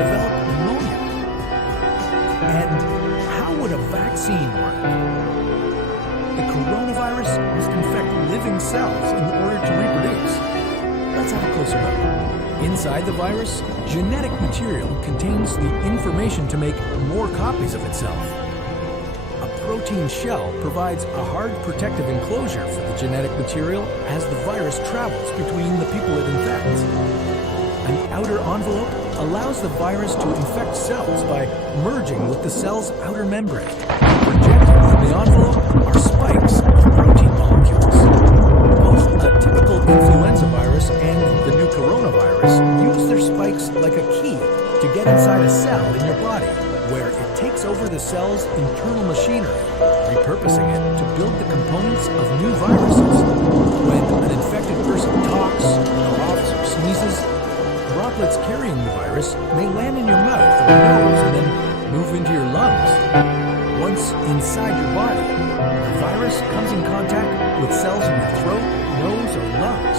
develop pneumonia. And how would a vaccine work? The coronavirus must infect living cells in order to reproduce. Let's have a closer look. Inside the virus, genetic material contains the information to make more copies of itself. A protein shell provides a hard protective enclosure for the genetic material as the virus travels between the people it infects. An outer envelope allows the virus to infect cells by merging with the cell's outer membrane. Projected from the envelope are spikes of protein molecules. Both a typical influenza virus and the new coronavirus use their spikes like a key to get inside a cell in your body, where it takes over the cell's internal machinery, repurposing it to build the components of new viruses. When an infected person talks, coughs, or sneezes, droplets carrying the virus may land in your mouth or nose and then move into your lungs. Once inside your body, the virus comes in contact with cells in your throat, nose, or lungs.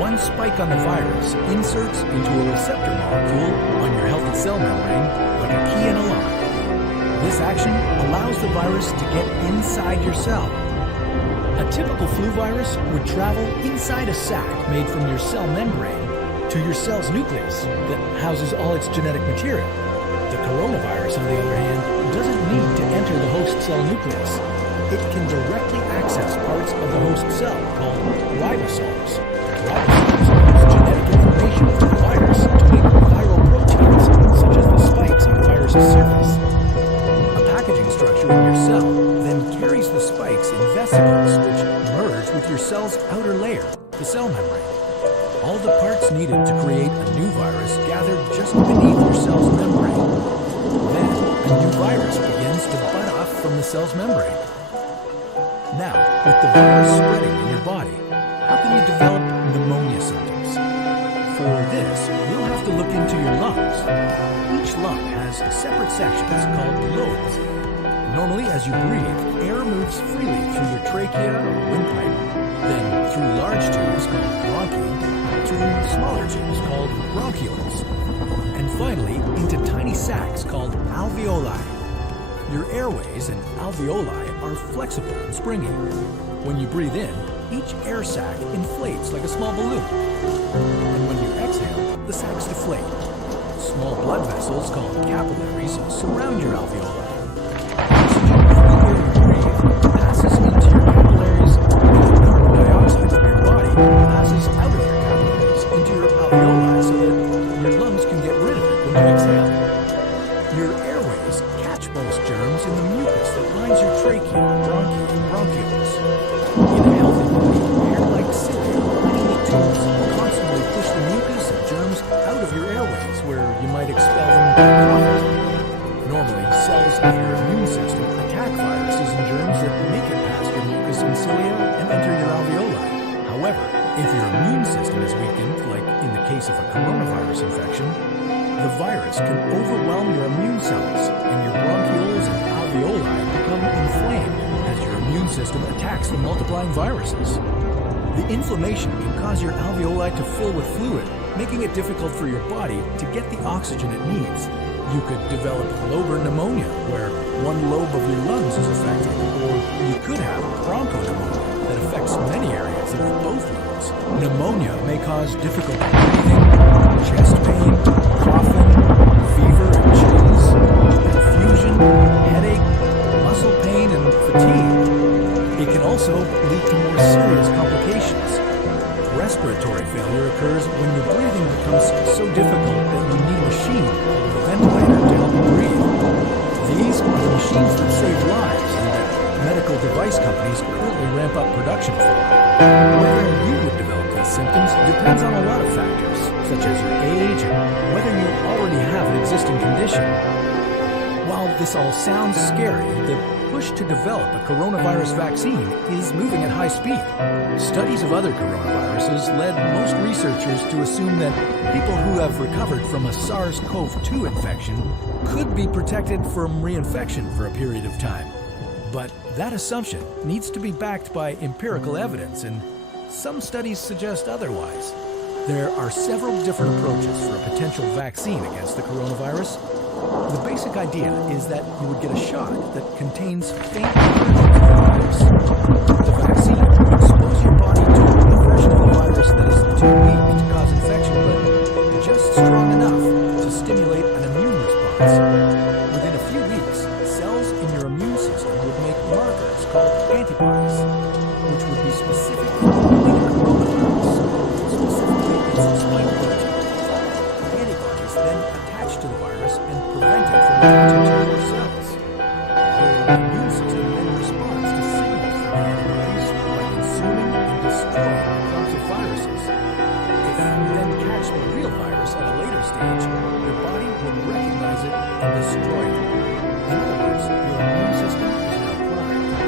One spike on the virus inserts into a receptor molecule on your healthy cell membrane like a key in a lock. This action allows the virus to get inside your cell. A typical flu virus would travel inside a sac made from your cell membrane to your cell's nucleus that houses all its genetic material. The coronavirus, on the other hand, doesn't need to enter the host cell nucleus. It can directly access parts of the host cell called ribosomes. Ribosomes use genetic information from the virus to make viral proteins, such as the spikes on the virus's surface. A packaging structure in your cell then carries the spikes in vesicles which merge with your cell's outer layer, the cell membrane. All the parts needed to create a new virus gathered just beneath your cell's membrane. Then, a new virus begins to bud off from the cell's membrane. Now, with the virus spreading in your body, how can you develop pneumonia symptoms? For this, you'll have to look into your lungs. Each lung has separate sections called lobes. Normally, as you breathe, air moves freely through your trachea or windpipe, then through large tubes called bronchi, through smaller tubes called bronchioles, and finally into tiny sacs called alveoli. Your airways and alveoli are flexible and springy. When you breathe in, each air sac inflates like a small balloon. And when you exhale, the sacs deflate. Small blood vessels called capillaries surround your alveoli. Oxygen from the air you breathe passes into your capillaries, and carbon dioxide from your body passes out of your capillaries into your alveoli so that your lungs can get rid of it when you exhale. Your airways catch most germs in the mucus that lines your trachea, bronchi, and bronchioles. In a healthy body, hair-like cilia lining the tubes constantly push the mucus and germs out of your airways, where you might expel them by coughing. Normally, cells in your immune system attack viruses and germs that make it past your mucus and cilia and enter your alveoli. However, if your immune system is weakened, like in the case of a coronavirus infection, the virus can overwhelm your immune cells, and your bronchioles and alveoli become inflamed as your immune system attacks the multiplying viruses. The inflammation can cause your alveoli to fill with fluid, making it difficult for your body to get the oxygen it needs. You could develop lobar pneumonia, where one lobe of your lungs is affected, or you could have bronchopneumonia that affects many areas of both lungs. Pneumonia may cause difficulty breathing, chest pain, coughing, fever and chills, confusion, headache, muscle pain, and fatigue. It can also lead to more serious complications. Respiratory failure occurs when your breathing becomes so difficult that you need a machine called a ventilator to help you breathe. These are the machines that save lives and that medical device companies currently ramp up production for. Whether you would develop these symptoms depends on a lot of factors, such as your age and whether you already have an existing condition. While this all sounds scary, the push to develop a coronavirus vaccine is moving at high speed. Studies of other coronaviruses led most researchers to assume that people who have recovered from a SARS-CoV-2 infection could be protected from reinfection for a period of time. But that assumption needs to be backed by empirical evidence, and some studies suggest otherwise. There are several different approaches for a potential vaccine against the coronavirus. The basic idea is that you would get a shot that contains faint versions of the virus. The vaccine would expose your body to a version of the virus that is too weak to cause infection, but just strong enough to stimulate an immune response. Within a few weeks, cells in your immune system would make markers called antibodies, which would be specific only to coronavirus, specifically its spike protein. Antibodies then attach to the virus and prevent it from attaching to your cells. Your immune system then responds to signals from the antibodies by consuming and destroying clumps of viruses. If you then catch the real virus at a later stage, your body would recognize it and destroy it. In other words, your immune system is now primed.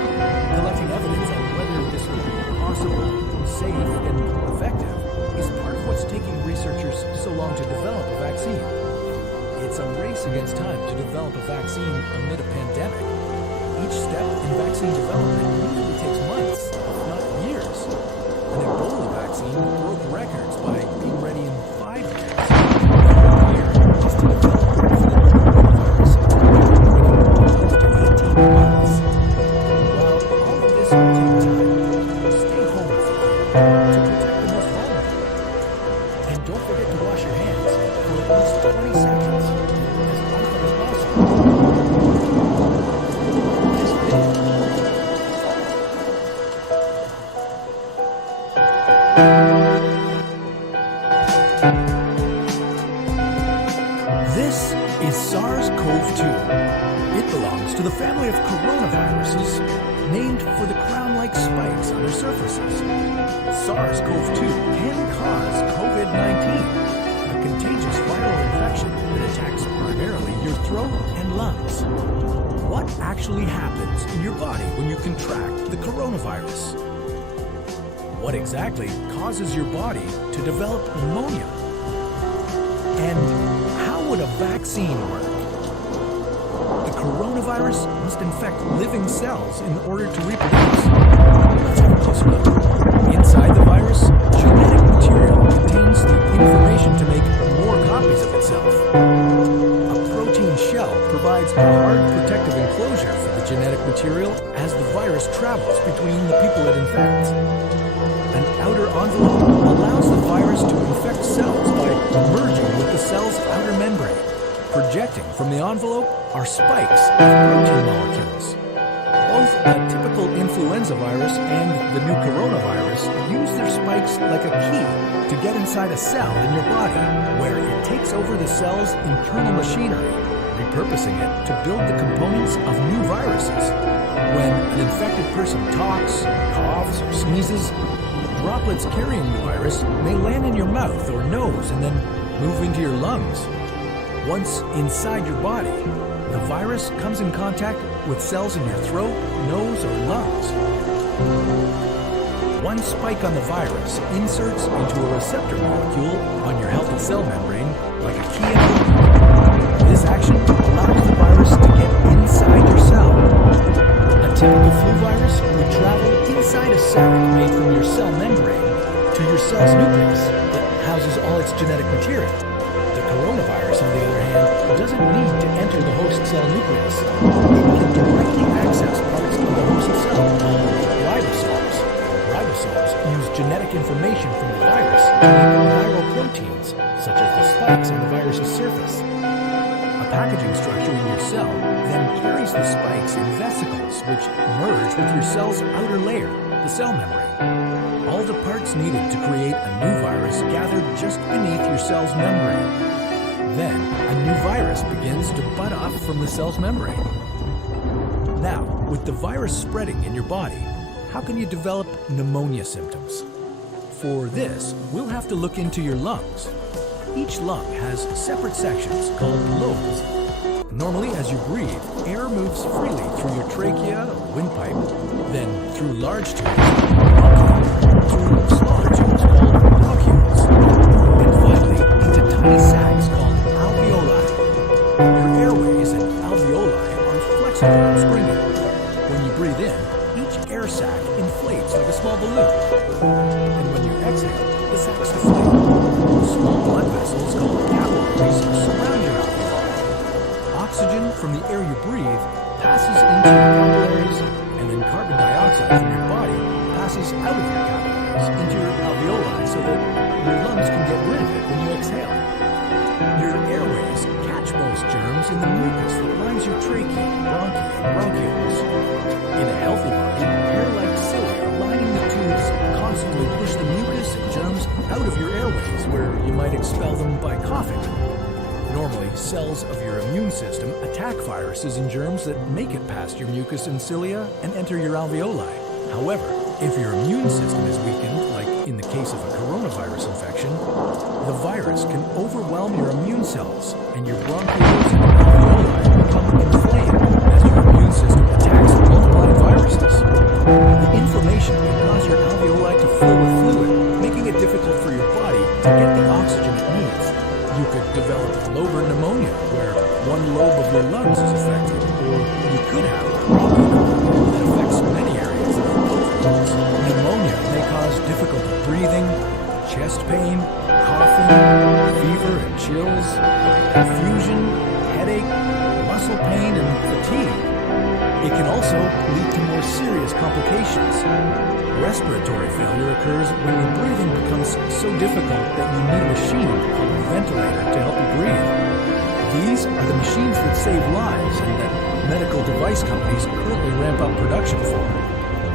Collecting evidence on whether this would be possible, safe, and effective is part of what's taking researchers so long to develop a vaccine. It's a race against time to develop a vaccine amid a pandemic. Each step in vaccine development usually takes months, if not years. An Ebola vaccine broke records by being ready in 5 years. One year is to develop for the coronavirus, up to 18 months. While all of this will take time, stay home if you can to protect the most vulnerable. And don't forget to wash your hands for at least 20 seconds, as often as possible. This is SARS-CoV-2. It belongs to the family of coronaviruses named for the crown-like spikes on their surfaces. SARS-CoV-2 can cause COVID-19, a contagious viral infection that attacks primarily your throat and lungs. What actually happens in your body when you contract the coronavirus? What exactly causes your body to develop pneumonia? And how would a vaccine work? The coronavirus must infect living cells in order to reproduce. Let's have a closer look. Inside the virus, genetic material contains the information to make more copies of itself. A protein shell provides a hard protective enclosure for the genetic material as the virus travels between the people it infects. An outer envelope allows the virus to infect cells by merging with the cell's outer membrane. Projecting from the envelope are spikes of protein molecules. Both a typical influenza virus and the new coronavirus use their spikes like a key to get inside a cell in your body, where it takes over the cell's internal machinery, repurposing it to build the components of new viruses. When an infected person talks, coughs, or sneezes, droplets carrying the virus may land in your mouth or nose and then move into your lungs. Once inside your body, the virus comes in contact with cells in your throat, nose, or lungs. One spike on the virus inserts into a receptor molecule on your healthy cell membrane like a key in a lock. This action allows the virus to get inside your cell. A typical flu virus would travel inside a sac made from your cell membrane to your cell's nucleus that houses all its genetic material. The coronavirus, on the other hand, doesn't need to enter the host cell nucleus. It can directly access parts of the host cell called ribosomes. Ribosomes use genetic information from the virus to make viral proteins, such as the spikes on the virus's surface. A packaging structure in your cell then carries the spikes in vesicles which merge with your cell's outer layer, the cell membrane. All the parts needed to create a new virus gathered just beneath your cell's membrane. Then, a new virus begins to bud off from the cell's membrane. Now, with the virus spreading in your body, how can you develop pneumonia symptoms? For this, we'll have to look into your lungs. Each lung has separate sections called lobes. Normally, as you breathe, air moves freely through your trachea or windpipe, then through large tubes, through smaller tubes called bronchioles, and finally into tiny sacs called alveoli. Your airways and alveoli are flexible and springy. When you breathe in, each air sac inflates like a small balloon. And when you exhale, the sacs deflate. capillaries surround your alveoli. Oxygen from the air you breathe passes into your capillaries, and then carbon dioxide from your body passes out of your capillaries into your alveoli so that your lungs can get rid of it when you exhale. Your airways catch most germs in the mucus that lines your trachea, bronchi, and bronchioles. In a healthy body, hair-like cilia lining the tubes constantly push the mucus and germs out of your airways, where you might expel them by coughing. Normally, cells of your immune system attack viruses and germs that make it past your mucus and cilia and enter your alveoli. However, if your immune system is weakened, like in the case of a coronavirus infection, the virus can overwhelm your immune cells, and your bronchioles and alveoli become inflamed as your immune system attacks multiplying viruses. The inflammation can cause your alveoli to fill with fluid, making it difficult for your body to get the oxygen it needs. You could develop lobar pneumonia, where one lobe of your lungs is affected, or you could have bronchopneumonia that affects many areas of both lungs. Pneumonia may cause difficulty breathing, chest pain, coughing, fever and chills, confusion, headache, muscle pain, and fatigue. It can also lead to more serious complications. Respiratory failure occurs when your breathing becomes so difficult that you need a machine called a ventilator to help you breathe. These are the machines that save lives and that medical device companies currently ramp up production for.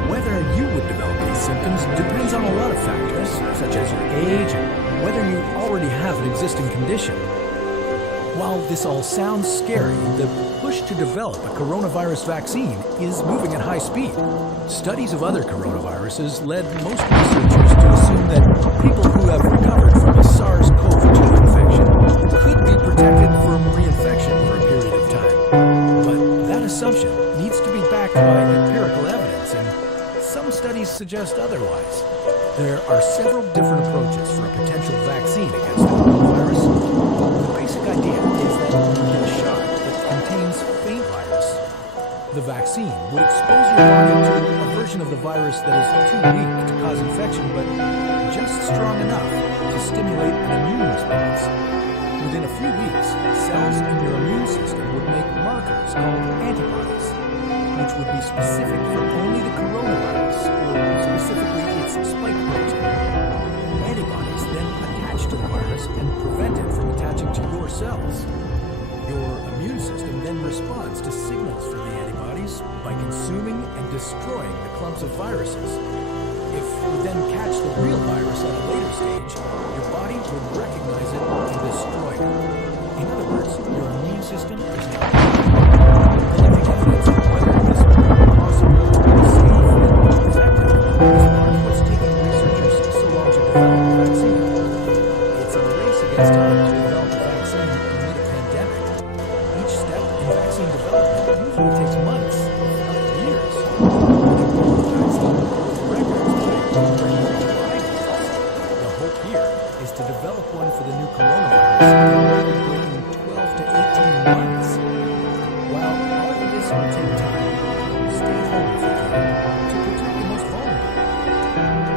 Whether you would develop these symptoms depends on a lot of factors, such as your age and whether you already have an existing condition. While this all sounds scary, the push to develop a coronavirus vaccine is moving at high speed. Studies of other coronaviruses led most researchers to assume that people who have recovered from a SARS-CoV-2 infection could be protected from reinfection for a period of time. But that assumption needs to be backed by empirical evidence, and some studies suggest otherwise. There are several different approaches for a potential vaccine against the coronavirus. The basic idea is that you get a shot that contains faint virus. The vaccine would expose your body to a version of the virus that is too weak to cause infection, but just strong enough to stimulate an immune response. Within a few weeks, cells in your immune system would make markers called antibodies, which would be specific for only the coronavirus, or specifically its spike protein. Antibodies then attach to the virus and prevent it from attaching to your cells. Your immune system then responds to signals from the antibodies by consuming and destroying the clumps of viruses. If you then catch the real virus at a later stage, your body would recognize it and destroy it. In other words, your immune system is now collecting evidence of whether this will be possible, safe, and effective is part of what's taking researchers so long to develop a vaccine. It's a race against time to develop a vaccine amid a pandemic. Each step in vaccine development usually takes months, if not years. The vaccine holds records by bringing live results. The hope here is to develop one for the new coronavirus in a record-breaking 12 to 18 months. While all of this will take time, stay home if you can to protect the most vulnerable.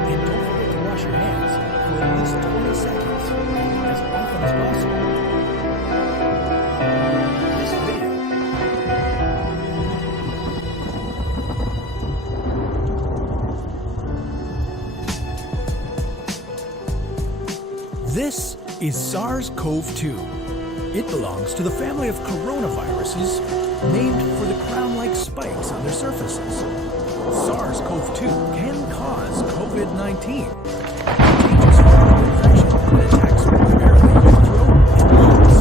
And don't forget to wash your hands for at least 20 seconds, as often as possible. This video This is SARS-CoV-2. It belongs to the family of coronaviruses named for the crown-like spikes on their surfaces. SARS-CoV-2 can cause COVID-19, a contagious viral infection that attacks primarily your throat and lungs.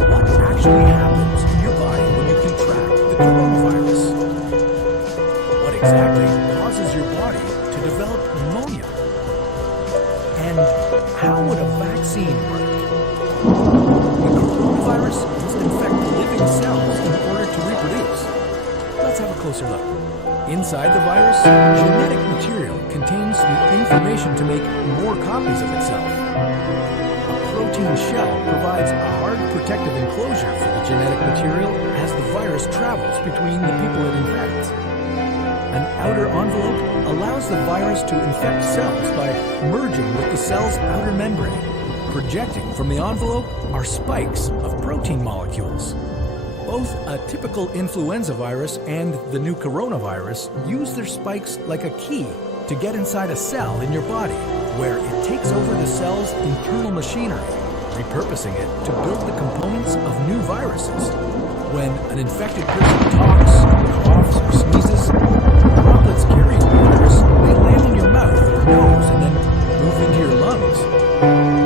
What actually happens in your body when you contract the coronavirus? What exactly causes your body to develop pneumonia? And how would a vaccine work? The coronavirus must infect living cells in order to reproduce. Let's have a closer look. Inside the virus, genetic material contains the information to make more copies of itself. A protein shell provides a hard protective enclosure for the genetic material as the virus travels between the people it infects. An outer envelope allows the virus to infect cells by merging with the cell's outer membrane, Projecting from the envelope are spikes of protein molecules. Both a typical influenza virus and the new coronavirus use their spikes like a key to get inside a cell in your body, where it takes over the cell's internal machinery, repurposing it to build the components of new viruses. When an infected person talks, coughs, or sneezes, droplets carrying the virus may land in your mouth or nose and then move into your lungs.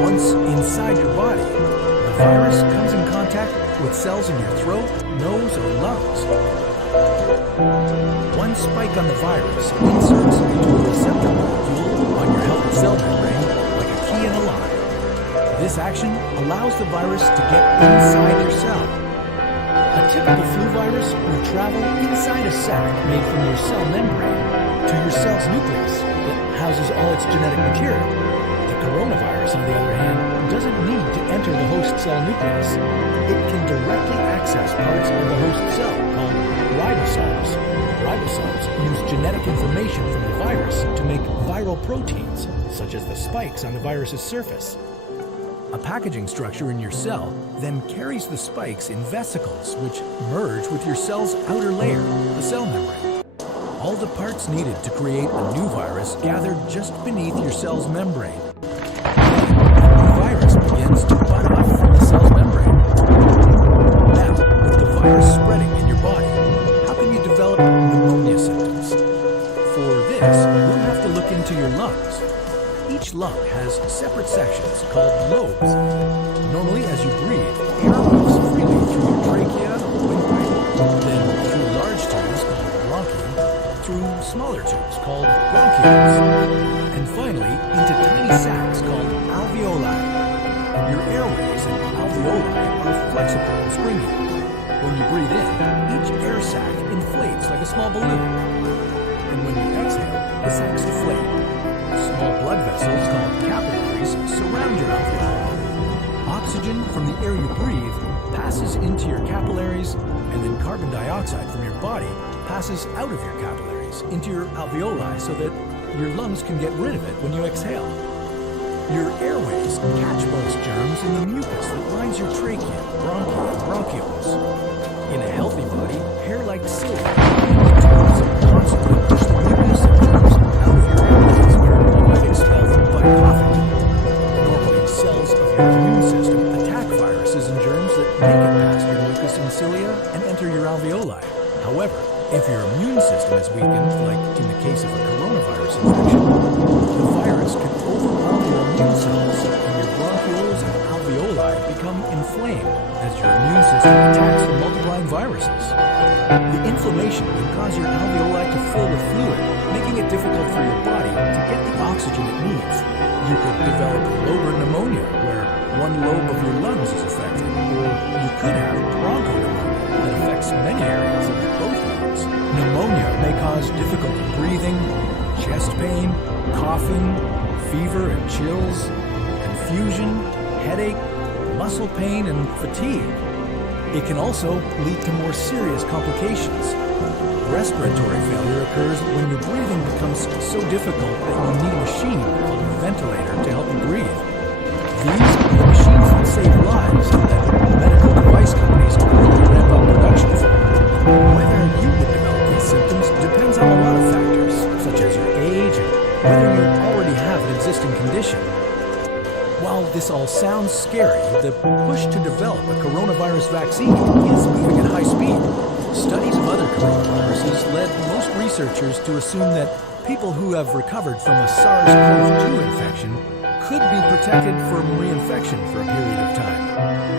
Once inside your body, the virus comes in contact with cells in your throat, nose, or lungs. One spike on the virus inserts into a receptor molecule on your healthy cell membrane like a key in a lock. This action allows the virus to get inside your cell. A typical flu virus would travel inside a sac made from your cell membrane to your cell's nucleus that houses all its genetic material. The coronavirus, on the other hand, doesn't need to enter the host cell nucleus. It can directly access parts of the host cell called ribosomes. Ribosomes use genetic information from the virus to make viral proteins, such as the spikes on the virus's surface. A packaging structure in your cell then carries the spikes in vesicles, which merge with your cell's outer layer, the cell membrane. All the parts needed to create a new virus gathered just beneath your cell's membrane. Then, the new virus begins to bud off from the cell's membrane. Now, with the virus spreading in your body, how can you develop pneumonia symptoms? For this, we'll have to look into your lungs. Each lung has separate sections called lobes. Normally, as you breathe, air moves freely through your trachea or windpipe, then through large tubes called bronchi, through smaller tubes called bronchioles, and finally into tiny sacs called alveoli. Your airways and alveoli are flexible and springy. When you breathe in, each air sac inflates like a small balloon. And when you exhale, the sacs deflate. Small blood vessels called capillaries surround your alveoli. Oxygen from the air you breathe passes into your capillaries, and then carbon dioxide from your body passes out of your capillaries into your alveoli so that your lungs can get rid of it when you exhale. Your airways catch most germs in the mucus that lines your trachea, bronchi, and bronchioles. In a healthy body, hair-like silk constantly push the mucus and germs out of your airways, where you might expel them by coughing. Normally, cells of your immune system attack viruses and germs that make it past your mucus and cilia and enter your alveoli. However, if your immune system is weakened, like in the case of a coronavirus infection, the virus can overwhelm your immune cells, and your bronchioles and alveoli become inflamed as your immune system attacks the multiplying viruses. The inflammation can cause your alveoli to fill with fluid, making it difficult for your body to get the oxygen it needs. You could develop lobar pneumonia, where one lobe of your lungs is affected, or you could have bronchopneumonia that affects many areas of both lungs. Pneumonia may cause difficulty breathing, chest pain, coughing, fever and chills, confusion, headache, muscle pain, and fatigue. It can also lead to more serious complications. Respiratory failure occurs when your breathing becomes so difficult that you need a machine called a ventilator to help you breathe. These are the machines that save lives and that medical device companies currently ramp up production for. Whether you would develop these symptoms depends on a lot of factors, such as your age and whether you already have an existing condition. While this all sounds scary, the push to develop a coronavirus vaccine is moving at high speed. Studies of other coronaviruses led most researchers to assume that people who have recovered from a SARS-CoV-2 infection could be protected from reinfection for a period of time.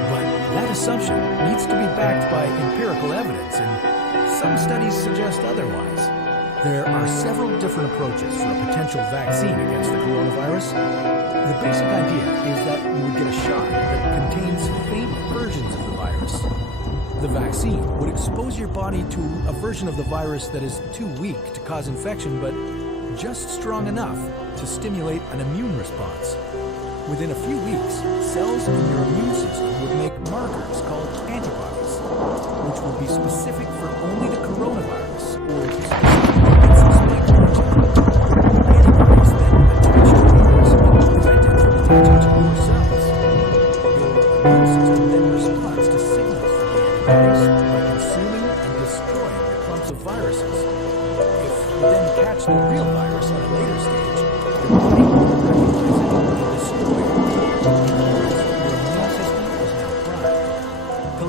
But that assumption needs to be backed by empirical evidence, and some studies suggest otherwise. There are several different approaches for a potential vaccine against the coronavirus. The basic idea is that you would get a shot that contains faint versions of the virus. The vaccine would expose your body to a version of the virus that is too weak to cause infection, but just strong enough to stimulate an immune response. Within a few weeks, cells in your immune system would make markers called antibodies, which would be specific for only the coronavirus or its spike protein. Antibodies then attach to the virus and prevent it from attaching to your cells.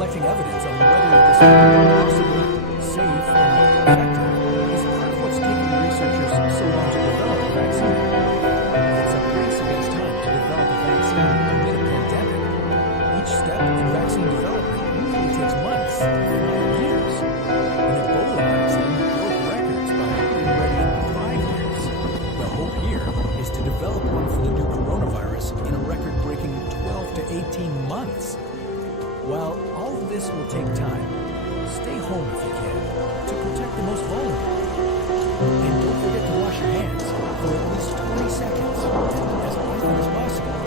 collecting evidence on whether this is possible, safe, and effective is part of what's taking researchers so long to develop a vaccine. It's a race against time to develop a vaccine amid a pandemic. Each step in vaccine development usually takes months, if not years. An Ebola vaccine broke records by being ready in 5 years. The hope here is to develop one for the new coronavirus in a record-breaking 12 to 18 months. While all of this will take time, stay home if you can to protect the most vulnerable. And don't forget to wash your hands for at least 20 seconds and as often as possible.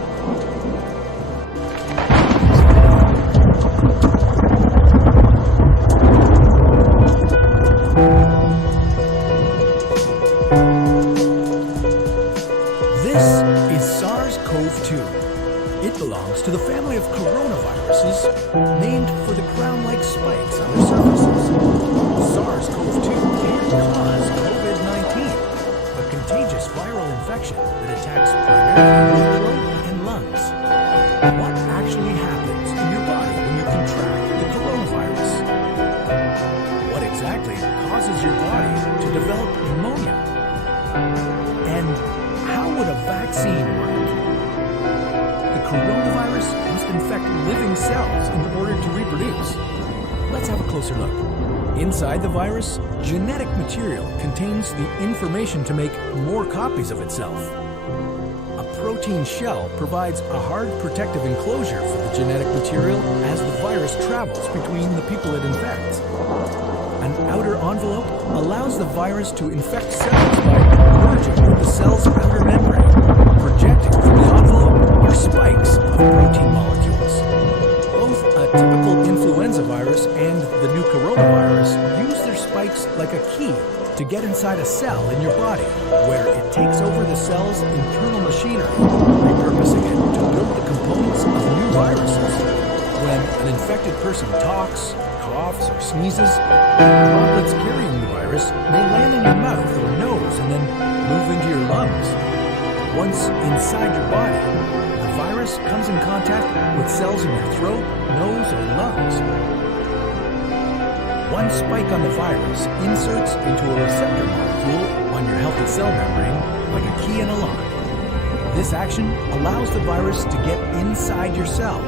This is SARS-CoV-2. It belongs to the family of coronaviruses named for the crown-like spikes on their surfaces. SARS-CoV-2 can cause COVID-19, a contagious viral infection that attacks primarily the throat and lungs. What actually happens in your body when you contract the coronavirus? What exactly causes your body to develop pneumonia? And how would a vaccine work? Coronavirus must infect living cells in order to reproduce. Let's have a closer look. Inside the virus, genetic material contains the information to make more copies of itself. A protein shell provides a hard protective enclosure for the genetic material as the virus travels between the people it infects. An outer envelope allows the virus to infect cells by merging with the cell's outer membrane. Projecting from the envelope are spikes of protein molecules. Both a typical influenza virus and the new coronavirus use their spikes like a key to get inside a cell in your body, where it takes over the cell's internal machinery, repurposing it to build the components of new viruses. When an infected person talks, coughs, or sneezes, droplets carrying the virus may land in your mouth or nose and then move into your lungs. Once inside your body, the virus comes in contact with cells in your throat, nose, or lungs. One spike on the virus inserts into a receptor molecule on your healthy cell membrane like a key in a lock. This action allows the virus to get inside your cell.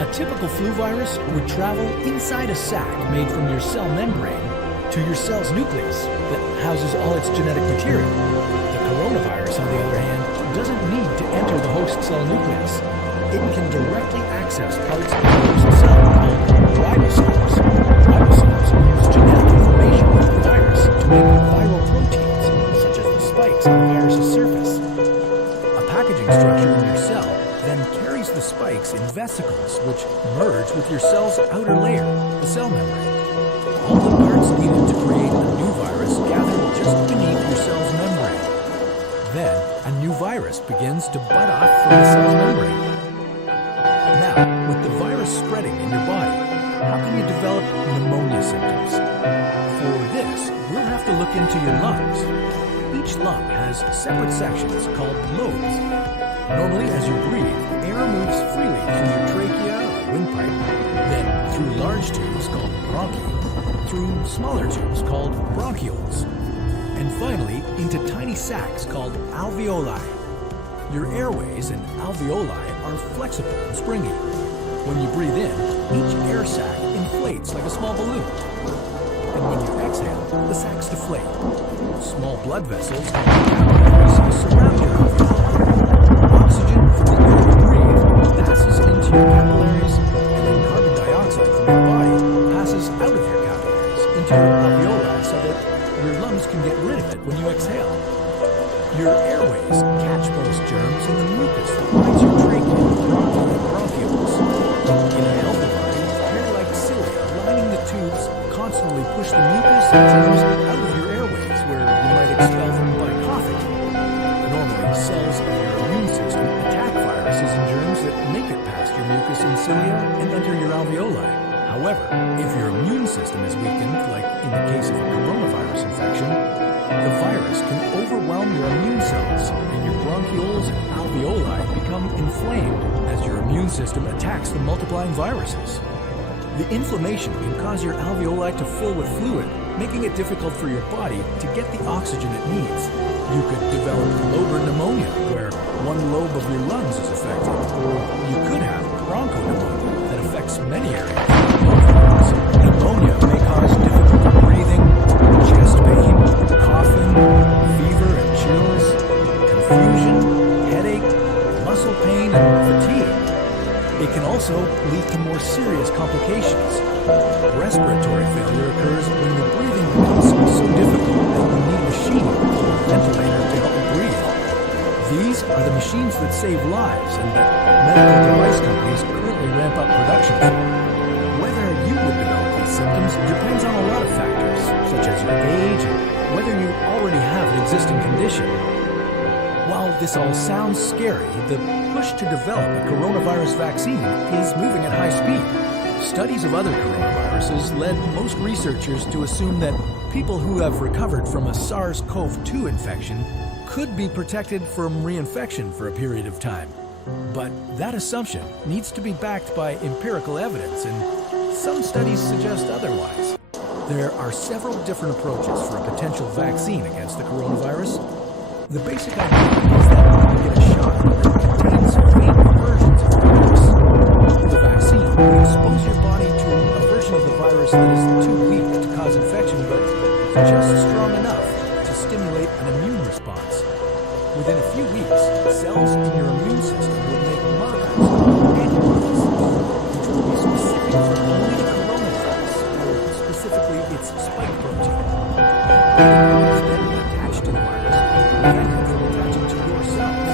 A typical flu virus would travel inside a sac made from your cell membrane to your cell's nucleus that houses all its genetic material. The coronavirus, on the other hand, doesn't need to enter the host cell nucleus. It can directly access parts of the host cell called ribosomes. Ribosomes use genetic information from the virus to make viral proteins, such as the spikes on the virus's surface. A packaging structure in your cell then carries the spikes in vesicles, which merge with your cell's outer layer, the cell membrane. All the parts needed to create a new virus gather just beneath your cell's membrane. Then, a new virus begins to bud off from the cell's membrane. Now, with the virus spreading in your body, how can you develop pneumonia symptoms? For this, we'll have to look into your lungs. Each lung has separate sections called lobes. Normally, as you breathe, air moves freely through your trachea or windpipe, then through large tubes called bronchi, through smaller tubes called bronchioles, and finally into tiny sacs called alveoli. Your airways and alveoli are flexible and springy. When you breathe in, each air sac inflates like a small balloon. And when you exhale, the sacs deflate. Small blood vessels called capillaries surround your alveoli. Oxygen from the air you breathe passes into your capillaries, and then carbon dioxide from your body passes out of your capillaries into your alveoli so that your lungs can get rid of it when you exhale. Your airways catch most germs in the mucus that lines your trachea, bronchi, and bronchioles. In a healthy body, hair-like cilia lining the tubes constantly push the mucus and germs out of your airways, where you might expel them by coughing. Normally, cells of your immune system attack viruses and germs that make it past your mucus and cilia and enter your alveoli. However, if your immune system is weakened, like in the case of a coronavirus infection, the virus can overwhelm your immune cells, and your bronchioles and alveoli become inflamed as your immune system attacks the multiplying viruses. The inflammation can cause your alveoli to fill with fluid, making it difficult for your body to get the oxygen it needs. You could develop lobar pneumonia, where one lobe of your lungs is affected, or you could have bronchopneumonia that affects many areas of your lungs. Pneumonia may cause difficulty breathing, chest pain, coughing, fever and chills, confusion, headache, muscle pain, and fatigue. It can also lead to more serious complications. Respiratory failure occurs when your breathing becomes so difficult that you need a machine or a ventilator to help you breathe. These are the machines that save lives and that medical device companies currently ramp up production for. Whether you would develop these symptoms depends on a lot of factors, such as your age and whether you already have an existing condition. While this all sounds scary, the push to develop a coronavirus vaccine is moving at high speed. Studies of other coronaviruses led most researchers to assume that people who have recovered from a SARS-CoV-2 infection could be protected from reinfection for a period of time. But that assumption needs to be backed by empirical evidence, and some studies suggest otherwise. There are several different approaches for a potential vaccine against the coronavirus. The basic idea is that you get a shot that contains faint versions of the virus. The vaccine will expose your body to a version of the virus that is too weak to cause infection, but just strong enough to stimulate an immune response. Within a few weeks, cells in your immune system will make markers called antibodies, which will be specific for only the coronavirus, or specifically its spike protein. Antibodies then attach to the virus, prevent it from attaching to your cells.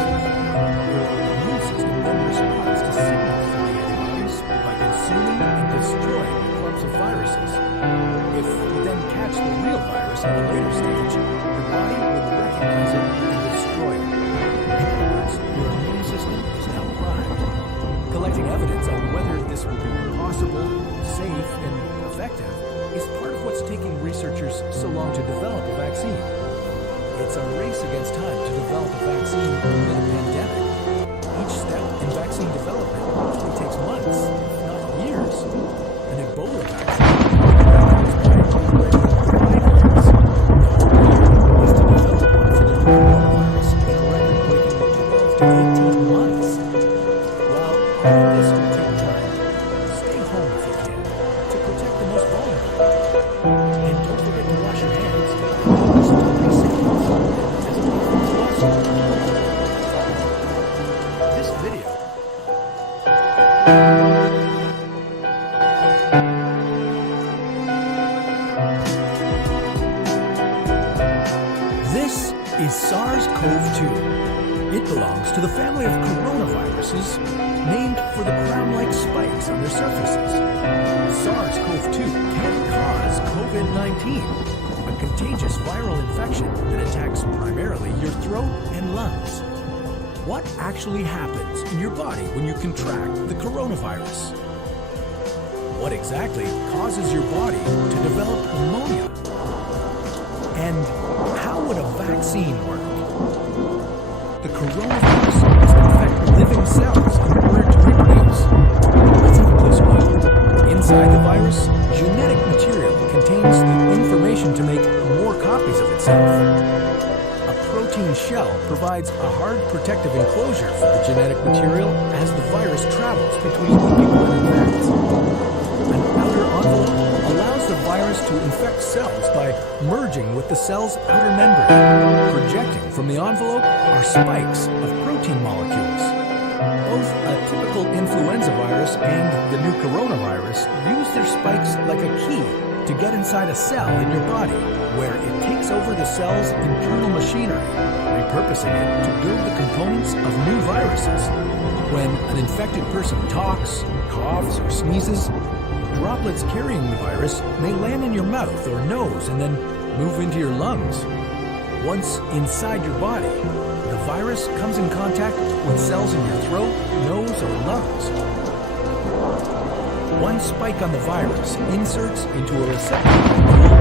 Your immune system then responds to signals from the antibodies by consuming and destroying the clumps of viruses. If you then catch the real virus at a later stage, your body will recognize it and destroy it. In other words, your immune system is now primed. Collecting evidence on whether this will be possible, safe, and effective is part of what's taking researchers so long to develop a vaccine. It's a race against time to develop a vaccine amid a pandemic. Each step in vaccine development usually takes months, if not years. An Ebola vaccine was already in 5 years. The hope here is to develop one for the new coronavirus in a record-breaking 12 to 18 months. While all of this will take time, stay home if you can to protect the most vulnerable. And don't forget to wash your hands. Always stay safe. This video This is SARS-CoV-2. It belongs to the family of coronaviruses named for the crown-like spikes on their surfaces. SARS-CoV-2 can cause COVID-19, a contagious viral infection that attacks primarily your throat and lungs. What actually happens in your body when you contract the coronavirus? What exactly causes your body to develop pneumonia? And how would a vaccine work? The coronavirus must infect living cells in order to reproduce. Let's have a closer look. Inside the virus, genetic material contains the information to make more copies of itself. A protein shell provides a hard protective enclosure for the genetic material as the virus travels between the people it infects. An outer envelope allows the virus to infect cells by merging with the cell's outer membrane. Projecting from the envelope are spikes of protein molecules. Both a typical influenza virus and the new coronavirus use their spikes like a key to get inside a cell in your body, where it takes over the cell's internal machinery, repurposing it to build the components of new viruses. When an infected person talks, coughs, or sneezes, droplets carrying the virus may land in your mouth or nose and then move into your lungs. Once inside your body, the virus comes in contact with cells in your throat, nose, or lungs. One spike on the virus inserts into a receptor molecule